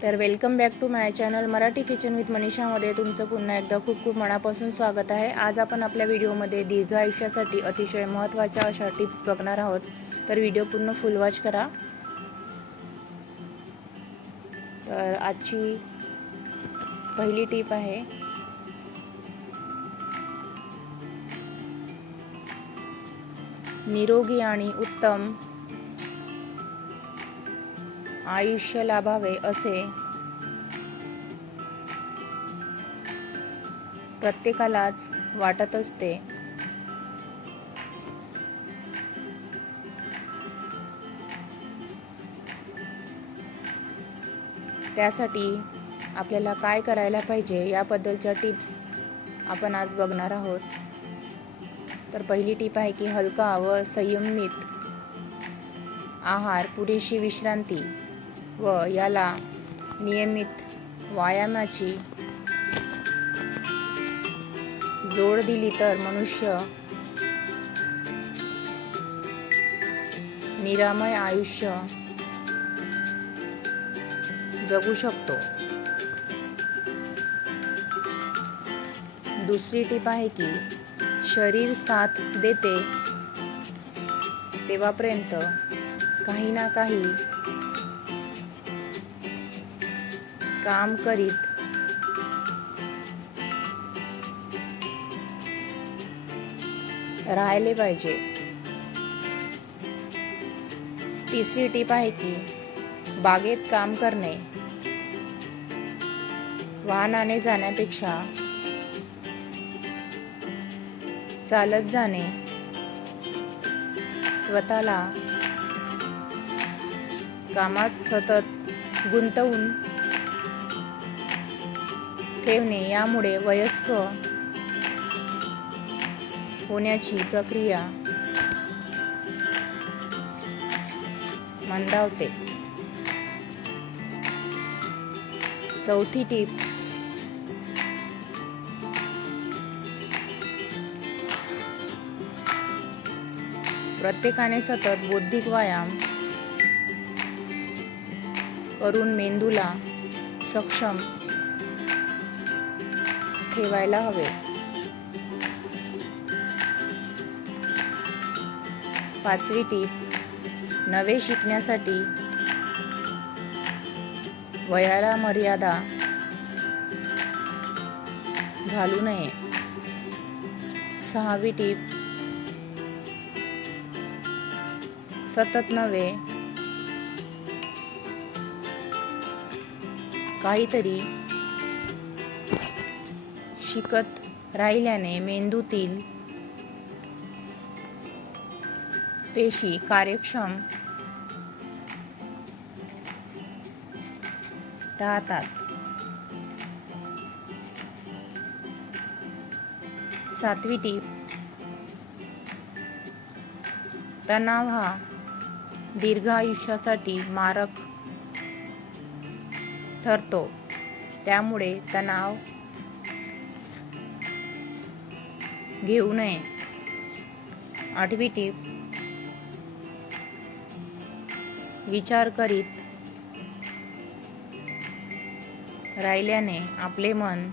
तर welcome back to my channel Marathi kitchen with मनीषामध्ये तुमचं पुन्हा एकदा खूप खूप मनापासून स्वागत आहे आज आपण आपल्या व्हिडिओमध्ये दीर्घ आयुष्यासाठी अतिशय महत्त्वाच्या अशा टिप्स बघणार आहोत तर व्हिडिओ पूर्ण फुल वॉच करा तर आजची पहिली टीप आहे निरोगी आणि उत्तम आयुष्य लाभावे असे प्रत्येकालाच वाटत असते त्यासाठी आपल्याला काय करायला पाहिजे याबद्दलच्या टिप्स आपण आज बघणार आहोत तर पहिली टीप आहे की हलका व संयमित आहार पुरेशी विश्रांती व याला नियमित व्यायामाची जोड दिली तर मनुष्य निरामय आयुष्य जगू शकतो दुसरी टीप आहे की शरीर साथ देते तेव्हापर्यंत काही ना काही काम करीत राहिले पाहिजे तिसरी टीप आहे की बागेत काम करणे वाहनाने जाण्यापेक्षा चालत जाणे स्वतःला कामात सतत गुंतवून ठेवणे यामुळे वयस्क होण्याची प्रक्रिया मंदावते चौथी टीप प्रत्येकाने सतत बौद्धिक व्यायाम करून मेंदूला सक्षम ठेवायला हवे पाचवी टीप नवे शिकण्यासाठी वयाला मर्यादा घालू नये सहावी टीप सतत नवे काहीतरी शिकत राहिल्याने मेंदूतील पेशी कार्यक्षम राहतात सातवी टीप तणाव हा दीर्घ आयुष्यासाठी मारक ठरतो त्यामुळे तणाव घेऊ नये आठवी टीप विचार करीत राहिल्याने आपले मन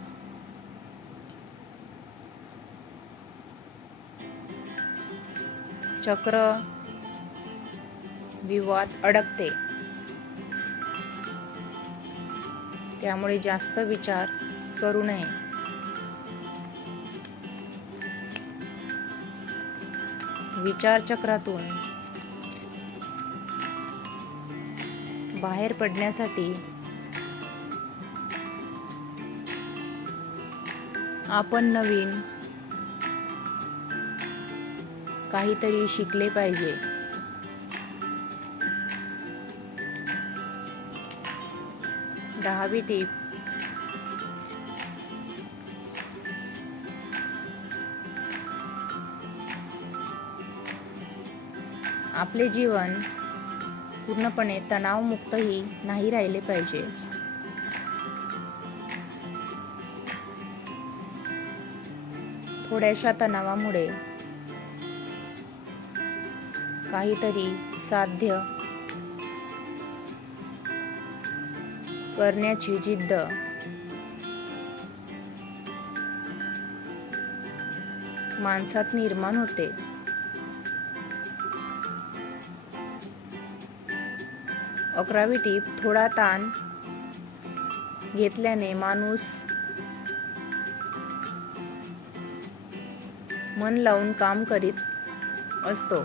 चक्र विवाद अडकते त्यामुळे जास्त विचार करू नये विचारचक्रातून बाहेर पडण्यासाठी आपण नवीन काहीतरी शिकले पाहिजे दहावी टीप आपले जीवन पूर्णपणे तणावमुक्तही नाही राहिले पाहिजे थोड्याशा तणावामुळे काहीतरी साध्य करण्याची जिद्द माणसात निर्माण होते अकरावी थोडा ताण घेतल्याने माणूस मन लावून काम करीत असतो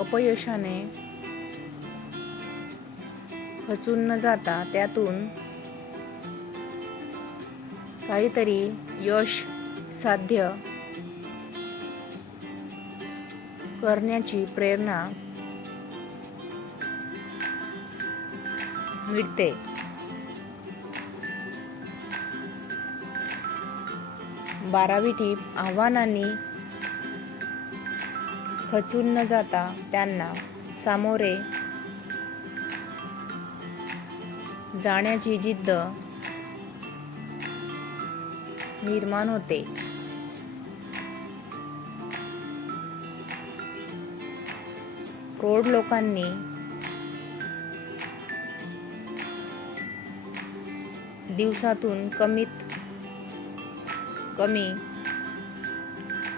अपयशाने खचून न जाता त्यातून काहीतरी यश साध्य करण्याची प्रेरणा मिळते बारावी टीप आव्हानांनी खचून न जाता त्यांना सामोरे जाण्याची जिद्द निर्माण होते प्रौढ लोकांनी दिवसातून कमीत कमी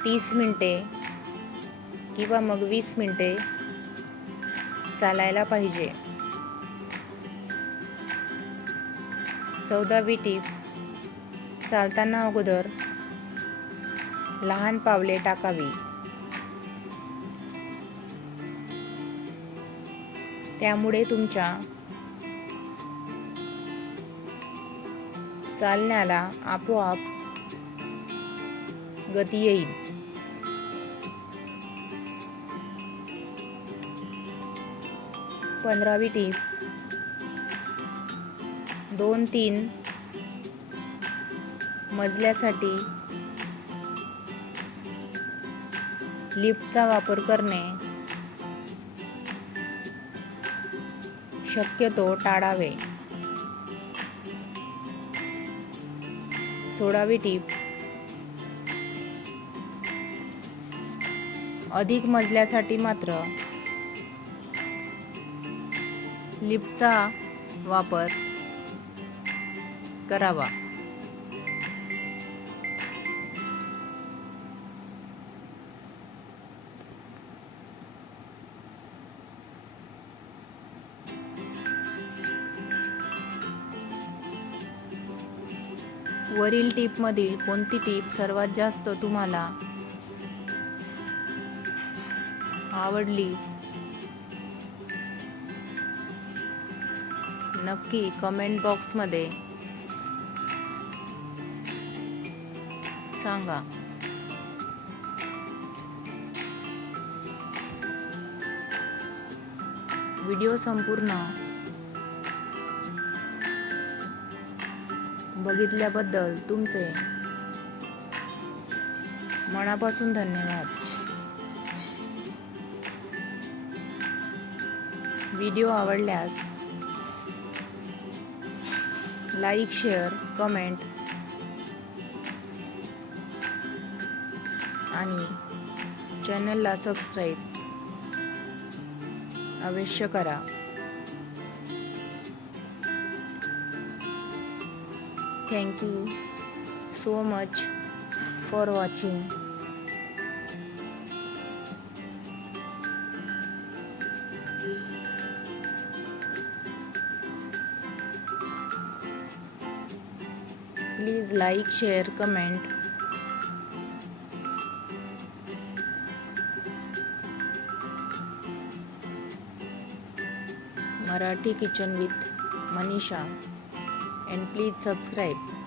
तीस मिनटे किंवा मग वीस मिनटे चालायला पाहिजे चौदावी टीप चालताना अगोदर लहान पावले टाकावी त्यामुळे तुमच्या चालण्याला आपोआप गती येईल पंधरावी टीप दोन तीन मजल्यासाठी लिफ्टचा वापर करणे शक्यतो टाळावे सोडावी टीप अधिक मजल्यासाठी मात्र लिपचा वापर करावा वरील टीपमधील कोणती टीप सर्वात जास्त तुम्हाला आवडली नक्की कमेंट बॉक्समध्ये सांगा व्हिडिओ संपूर्ण बघितल्याबद्दल तुमचे मनापासून धन्यवाद व्हिडिओ आवडल्यास लाईक शेअर कमेंट आणि चॅनलला सबस्क्राईब अवश्य करा Thank you so much for watching. Please like, share, comment. Marathi Kitchen with Manisha and please subscribe